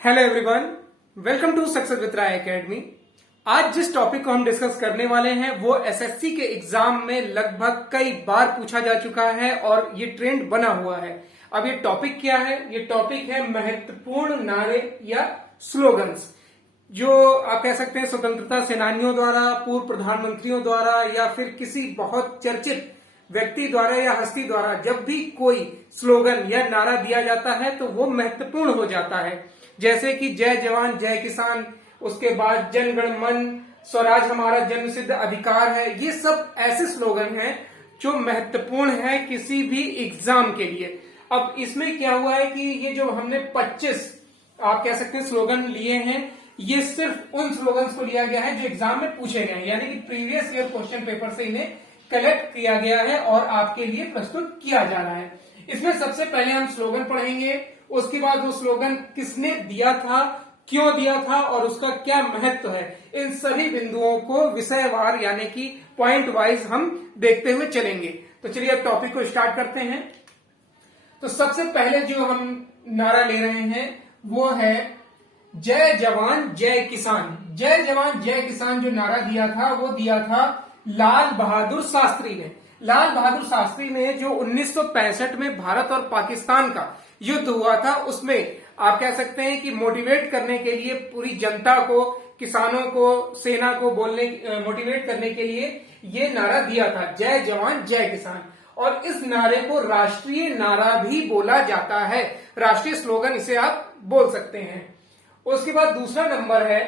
Hello everyone, welcome to success with Rai academy. आज जिस topic को हम डिस्कस करने वाले हैं वो एसएससी के एग्जाम में लगभग कई बार पूछा जा चुका है और ये ट्रेंड बना हुआ है। अब ये टॉपिक क्या है? ये टॉपिक है महत्वपूर्ण नारे या स्लोगन्स, जो आप कह सकते हैं स्वतंत्रता सेनानियों द्वारा, पूर्व प्रधानमंत्रियों द्वारा या फिर किसी बहुत चर्चित व्यक्ति द्वारा या हस्ती द्वारा जब भी कोई स्लोगन या नारा दिया जाता है तो वो महत्वपूर्ण हो जाता है। जैसे कि जय जवान जय किसान, उसके बाद जन गण मन, स्वराज हमारा जन्मसिद्ध अधिकार है। ये सब ऐसे स्लोगन हैं जो महत्वपूर्ण है किसी भी एग्जाम के लिए। अब इसमें क्या हुआ है कि ये जो हमने 25 आप कह सकते हैं स्लोगन लिए हैं, ये सिर्फ उन स्लोगन्स को लिया गया है जो एग्जाम में पूछे गए हैं, यानी कि प्रीवियस ईयर क्वेश्चन पेपर से इन्हें कलेक्ट किया गया है और आपके लिए प्रस्तुत किया जा रहा है। इसमें सबसे पहले हम स्लोगन पढ़ेंगे, उसके बाद वो स्लोगन किसने दिया था, क्यों दिया था और उसका क्या महत्व है। इन सभी बिंदुओं को विषयवार यानी कि पॉइंट वाइज हम देखते हुए चलेंगे। तो चलिए अब टॉपिक को स्टार्ट करते हैं। तो सबसे पहले जो हम नारा ले रहे हैं वो है जय जवान जय किसान। जय जवान जय किसान जो नारा दिया था वो दिया था लाल बहादुर शास्त्री ने। लाल बहादुर शास्त्री ने जो 1965 में भारत और पाकिस्तान का युद्ध हुआ था, उसमें आप कह सकते हैं कि मोटिवेट करने के लिए पूरी जनता को, किसानों को, सेना को मोटिवेट करने के लिए ये नारा दिया था, जय जवान जय किसान। और इस नारे को राष्ट्रीय नारा भी बोला जाता है, राष्ट्रीय स्लोगन इसे आप बोल सकते हैं। उसके बाद दूसरा नंबर है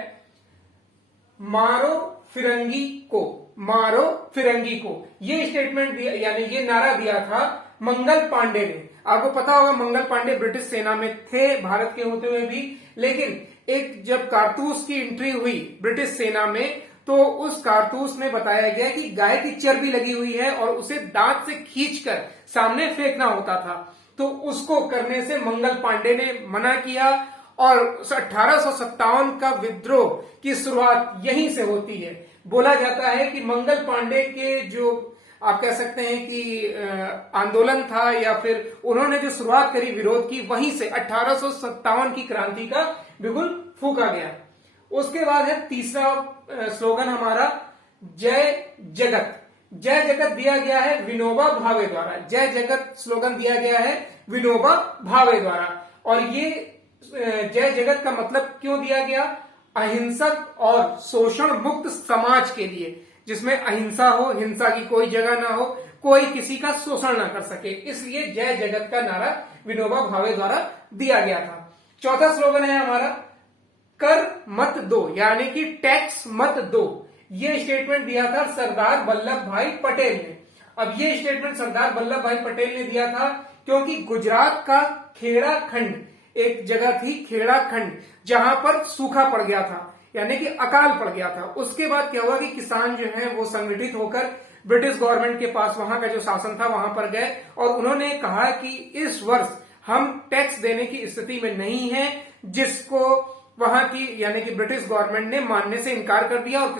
मारो फिरंगी को। मारो फिरंगी को, ये स्टेटमेंट दिया यानी ये नारा दिया था मंगल पांडे ने। आपको पता होगा मंगल पांडे ब्रिटिश सेना में थे, भारत के होते हुए भी, लेकिन एक जब कारतूस की एंट्री हुई ब्रिटिश सेना में तो उस कारतूस में बताया गया कि गाय की चर्बी लगी हुई है और उसे दांत से खींचकर सामने फेंकना होता था। तो उसको करने से मंगल पांडे ने मना किया और 1857 का विद्रोह की शुरुआत यहीं से होती है। बोला जाता है कि मंगल पांडे के जो आप कह सकते हैं कि आंदोलन था या फिर उन्होंने जो शुरुआत करी विरोध की, वहीं से 1857 की क्रांति का बिगुल फूंका गया। उसके बाद है तीसरा स्लोगन हमारा जय जगत। जय जगत दिया गया है विनोबा भावे द्वारा। जय जगत स्लोगन दिया गया है विनोबा भावे द्वारा। और ये जय जगत का मतलब क्यों दिया गया? अहिंसक और शोषण मुक्त समाज के लिए, जिसमें अहिंसा हो, हिंसा की कोई जगह ना हो, कोई किसी का शोषण ना कर सके, इसलिए जय जगत का नारा विनोबा भावे द्वारा दिया गया था। चौथा स्लोगन है हमारा कर मत दो, यानी कि टैक्स मत दो। ये स्टेटमेंट दिया था सरदार वल्लभ भाई पटेल ने। अब ये स्टेटमेंट सरदार वल्लभ भाई पटेल ने दिया था क्योंकि गुजरात का खेड़ा खंड, एक जगह थी खेड़ा खंड, जहां पर सूखा पड़ गया था, यानी कि अकाल पड़ गया था। उसके बाद क्या हुआ कि किसान जो है वो संगठित होकर ब्रिटिश गवर्नमेंट के पास, वहां का जो शासन था वहां पर गए और उन्होंने कहा कि इस वर्ष हम टैक्स देने की स्थिति में नहीं है, जिसको वहां की यानी कि ब्रिटिश गवर्नमेंट ने मानने से इनकार कर दिया और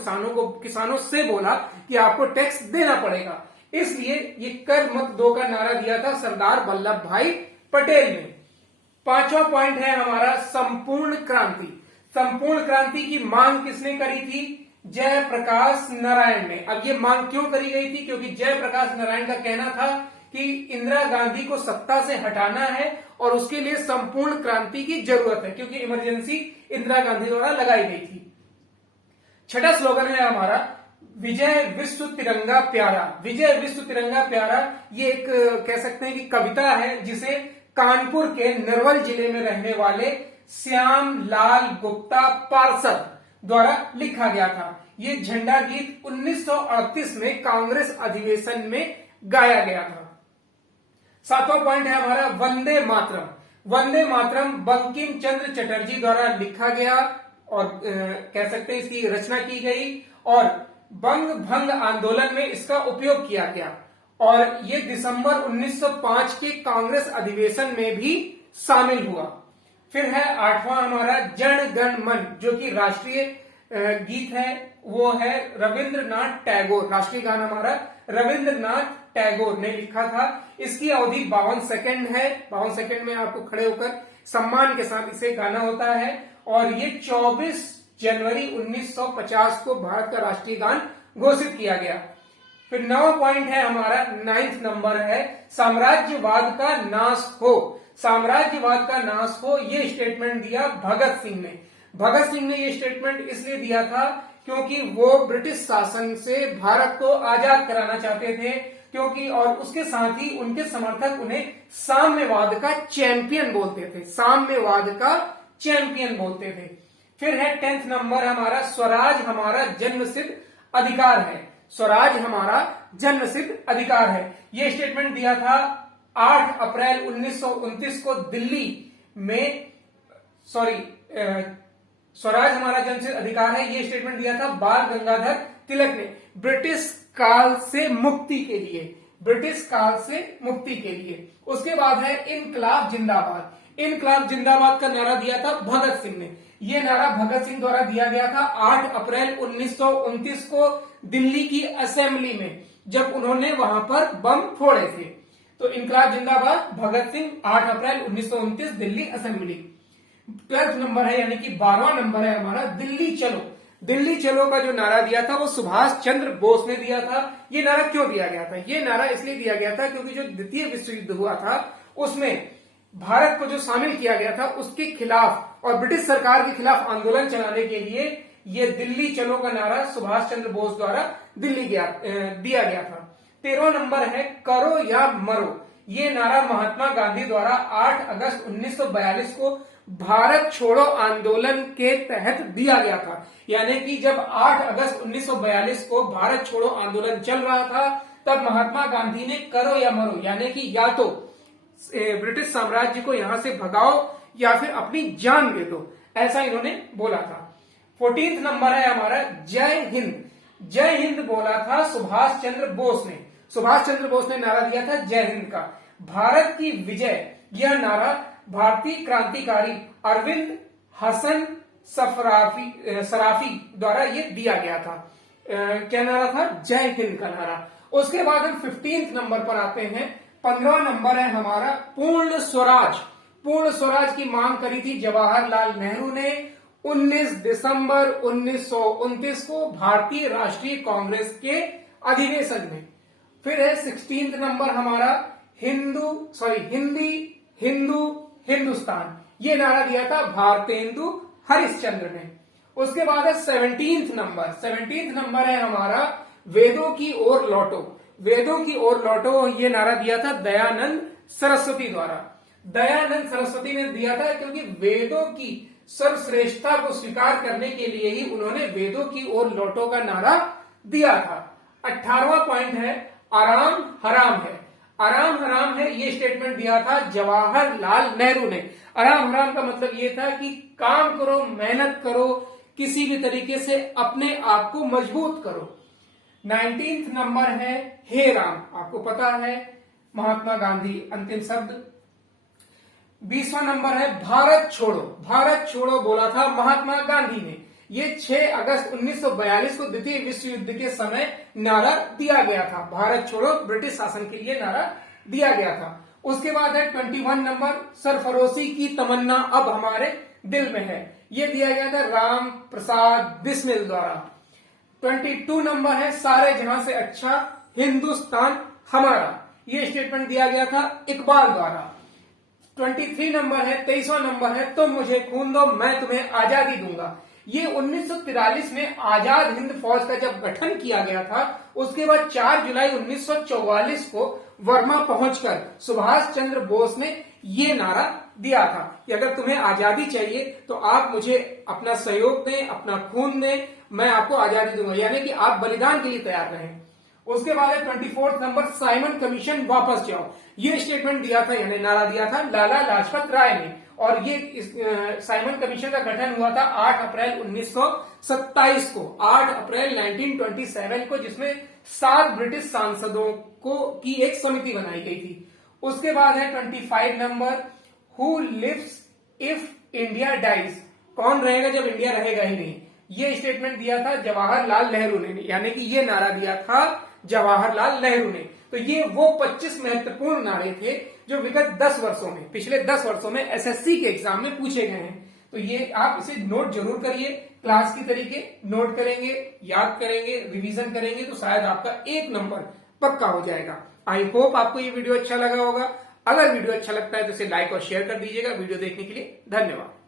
किसानों से बोला कि आपको टैक्स देना पड़ेगा। इसलिए ये कर मत दो का नारा दिया था सरदार वल्लभ भाई पटेल ने। पांचवा पॉइंट है हमारा संपूर्ण क्रांति। संपूर्ण क्रांति की मांग किसने करी थी? जयप्रकाश नारायण ने। अब ये मांग क्यों करी गई थी? क्योंकि जयप्रकाश नारायण का कहना था कि इंदिरा गांधी को सत्ता से हटाना है और उसके लिए संपूर्ण क्रांति की जरूरत है, क्योंकि इमरजेंसी इंदिरा गांधी द्वारा लगाई गई थी। छठा स्लोगन है हमारा विजय विश्व तिरंगा प्यारा। विजय विश्व तिरंगा प्यारा ये एक कह सकते हैं कि कविता है, जिसे कानपुर के नरवल जिले में रहने वाले श्याम लाल गुप्ता पार्षद द्वारा लिखा गया था। ये झंडा गीत 1938 में कांग्रेस अधिवेशन में गाया गया था। सातवां पॉइंट है हमारा वंदे मातरम। वंदे मातरम बंकिम चंद्र चटर्जी द्वारा लिखा गया और कह सकते हैं इसकी रचना की गई और बंग भंग आंदोलन में इसका उपयोग किया गया और ये दिसंबर 1905 के कांग्रेस अधिवेशन में भी शामिल हुआ। फिर है आठवां हमारा जन गण मन, जो कि राष्ट्रीय गीत है, वो है रविंद्रनाथ टैगोर। राष्ट्रीय गान हमारा रविंद्रनाथ टैगोर ने लिखा था। इसकी अवधि 52 सेकंड है। 52 सेकंड में आपको खड़े होकर सम्मान के साथ इसे गाना होता है और ये 24 जनवरी 1950 को भारत का राष्ट्रीय गान घोषित किया गया। फिर 9 पॉइंट है हमारा, 9th नंबर है साम्राज्यवाद का नाश हो। साम्राज्यवाद का नाश हो ये स्टेटमेंट दिया भगत सिंह ने। भगत सिंह ने ये स्टेटमेंट इसलिए दिया था क्योंकि वो ब्रिटिश शासन से भारत को आजाद कराना चाहते थे, क्योंकि और उसके साथ ही उनके समर्थक उन्हें साम्यवाद का चैंपियन बोलते थे। साम्यवाद का चैंपियन बोलते थे। फिर है 10th नंबर हमारा, स्वराज हमारा जन्मसिद्ध अधिकार है। स्वराज हमारा जन्मसिद्ध अधिकार है। ये स्टेटमेंट दिया था 8 अप्रैल 1929 को दिल्ली में, स्वराज हमारा जन्मसिद्ध अधिकार है, ये स्टेटमेंट दिया था बाल गंगाधर तिलक ने ब्रिटिश काल से मुक्ति के लिए। ब्रिटिश काल से मुक्ति के लिए। उसके बाद है इनकलाब जिंदाबाद। इनकलाब जिंदाबाद का नारा दिया था भगत सिंह ने। यह नारा भगत सिंह द्वारा दिया गया था 8 अप्रैल 1929 को दिल्ली की असेंबली में, जब उन्होंने वहां पर बम फोड़े थे। तो इनकलाब जिंदाबाद भगत सिंह, 8 अप्रैल 1929 दिल्ली असेंबली। 12th नंबर है, यानी कि 12वां नंबर है हमारा, दिल्ली चलो। दिल्ली चलो का जो नारा दिया था वो सुभाष चंद्र बोस ने दिया था। ये नारा क्यों दिया गया था? ये नारा इसलिए दिया गया था क्योंकि जो द्वितीय विश्व युद्ध हुआ था उसमें भारत को जो शामिल किया गया था उसके खिलाफ और ब्रिटिश सरकार के खिलाफ आंदोलन चलाने के लिए ये दिल्ली चलो का नारा सुभाष चंद्र बोस द्वारा दिया गया था। 13वां नंबर है करो या मरो। ये नारा महात्मा गांधी द्वारा 8 अगस्त 1942 को भारत छोड़ो आंदोलन के तहत दिया गया था। यानी कि जब 8 अगस्त 1942 को भारत छोड़ो आंदोलन चल रहा था तब महात्मा गांधी ने करो या मरो, यानी कि या तो ब्रिटिश साम्राज्य को यहां से भगाओ या फिर अपनी जान दे दो, ऐसा इन्होंने बोला था। 14th नंबर है हमारा जय हिंद। जय हिंद बोला था सुभाष चंद्र बोस ने। सुभाष चंद्र बोस ने नारा दिया था जय हिंद का। भारत की विजय, यह नारा भारतीय क्रांतिकारी अरविंद हसन सराफी द्वारा ये दिया गया था। क्या नारा था? जय हिंद का नारा। उसके बाद हम 15th नंबर पर आते हैं। 15वां नंबर है हमारा पूर्ण स्वराज। पूर्ण स्वराज की मांग करी थी जवाहरलाल नेहरू ने 19 दिसंबर 1929 को भारतीय राष्ट्रीय कांग्रेस के अधिवेशन में। फिर है 16th नंबर हमारा हिंदी हिंदू हिंदुस्तान। ये नारा दिया था भारतेंदु हरिश्चंद्र ने। उसके बाद है 17th नंबर। 17th नंबर है हमारा वेदों की ओर लौटो। वेदों की ओर लौटो, ये नारा दिया था दयानंद सरस्वती द्वारा। दयानंद सरस्वती ने दिया था क्योंकि वेदों की सर्वश्रेष्ठता को स्वीकार करने के लिए ही उन्होंने वेदों की ओर लौटो का नारा दिया था। 18वां पॉइंट है आराम हराम है। आराम हराम है, ये स्टेटमेंट दिया था जवाहरलाल नेहरू ने। आराम हराम का मतलब ये था कि काम करो, मेहनत करो, किसी भी तरीके से अपने आप को मजबूत करो। 19th नंबर है हे राम। आपको पता है महात्मा गांधी अंतिम शब्द। 20वां नंबर है भारत छोड़ो। भारत छोड़ो बोला था महात्मा गांधी ने। ये 6 अगस्त 1942 को द्वितीय विश्व युद्ध के समय नारा दिया गया था। भारत छोड़ो ब्रिटिश शासन के लिए नारा दिया गया था। उसके बाद है 21 नंबर सरफरोशी की तमन्ना अब हमारे दिल में है। ये दिया गया था राम प्रसाद बिस्मिल द्वारा। 22 नंबर है सारे जहां से अच्छा हिंदुस्तान हमारा। ये स्टेटमेंट दिया गया था इकबाल द्वारा। 23 नंबर है 23वां नंबर है तुम मुझे खून दो मैं तुम्हें आजादी दूंगा। ये 1943 में आजाद हिंद फौज का जब गठन किया गया था उसके बाद 4 जुलाई 1944 को वर्मा पहुंचकर सुभाष चंद्र बोस ने ये नारा दिया था कि अगर तुम्हें आजादी चाहिए तो आप मुझे अपना सहयोग दें, अपना खून दें, मैं आपको आजादी दूंगा, यानी कि आप बलिदान के लिए तैयार रहें। उसके बाद 24th नंबर साइमन कमीशन वापस जाओ। ये स्टेटमेंट दिया था, यानी नारा दिया था लाला लाजपत राय ने। और ये साइमन कमीशन का गठन हुआ था 8 अप्रैल 1927 को, 8 अप्रैल 1927 को, जिसमें 7 ब्रिटिश सांसदों की एक समिति बनाई गई थी। उसके बाद है 25 number who lives if India dies. कौन रहेगा जब इंडिया रहेगा ही नहीं। ये स्टेटमेंट दिया था जवाहरलाल नेहरू ने, यानी कि ये नारा दिया था जवाहरलाल नेहरू ने। तो ये वो 25 महत्वपूर्ण नारे थे जो विगत 10 वर्षों में, पिछले 10 वर्षों में एसएससी के एग्जाम में पूछे गए हैं। तो ये आप इसे नोट जरूर करिए, क्लास की तरीके नोट करेंगे, याद करेंगे, रिवीजन करेंगे तो शायद आपका 1 नंबर पक्का हो जाएगा। आई होप आपको ये वीडियो अच्छा लगा होगा। अगर वीडियो अच्छा लगता है तो इसे लाइक और शेयर कर दीजिएगा। वीडियो देखने के लिए धन्यवाद।